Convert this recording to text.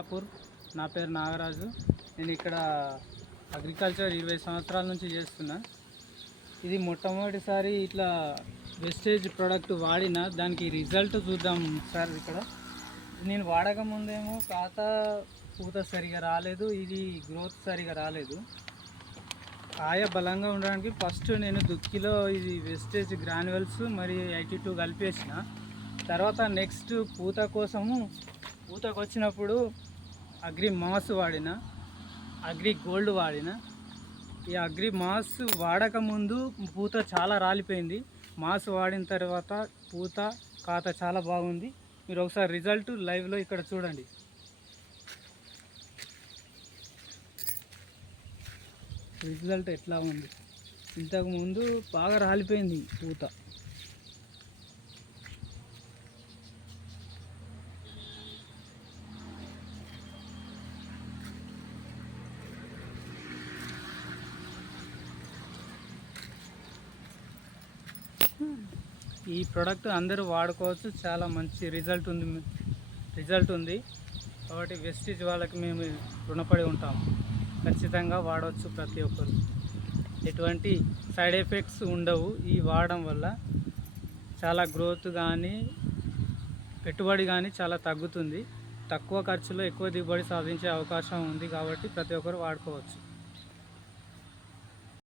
Poor నా పేరు నాగరాజు. నేను ఇక్కడ అగ్రికల్చర్ 20 సంవత్సరాల నుంచి చేస్తున్నా. ఇది మొట్టమొదటిసారి ఇట్లా వెస్టేజ్ ప్రోడక్ట్ వాడిన దానికి రిజల్ట్ చూద్దాం సార్. ఇక్కడ నేను వాడక ముందేమో పూత సరిగా రాలేదు, ఇది గ్రోత్ సరిగా రాలేదు. కాయ బలంగా ఉండడానికి ఫస్ట్ నేను దుక్కిలో ఇది వెస్టేజ్ గ్రాన్యువల్స్ మరియు 82 కలిపేసిన. తర్వాత నెక్స్ట్ పూతకు వచ్చినప్పుడు అగ్రి మాస్ వాడిన, అగ్రి గోల్డ్ వాడిన. ఈ అగ్రి మాస్ వాడక ముందు పూత చాలా రాలిపోయింది. మాస్ వాడిన తర్వాత పూత కాత చాలా బాగుంది. మీరు ఒకసారి రిజల్ట్ లైవ్లో ఇక్కడ చూడండి. రిజల్ట్ ఎట్లా ఉంది, ఇంతకుముందు బాగా రాలిపోయింది పూత. ఈ ప్రోడక్ట్ అందరూ వాడుకోవచ్చు, చాలా మంచి రిజల్ట్ ఉంది. కాబట్టి వెస్టేజ్ వాళ్ళకి మేము రుణపడి ఉంటాము. ఖచ్చితంగా వాడవచ్చు ప్రతి ఒక్కరు. ఎటువంటి సైడ్ ఎఫెక్ట్స్ ఉండవు. ఈ వాడడం వల్ల చాలా గ్రోత్ కానీ పెట్టుబడి కానీ చాలా తగ్గుతుంది. తక్కువ ఖర్చులో ఎక్కువ దిగుబడి సాధించే అవకాశం ఉంది. కాబట్టి ప్రతి ఒక్కరు వాడుకోవచ్చు.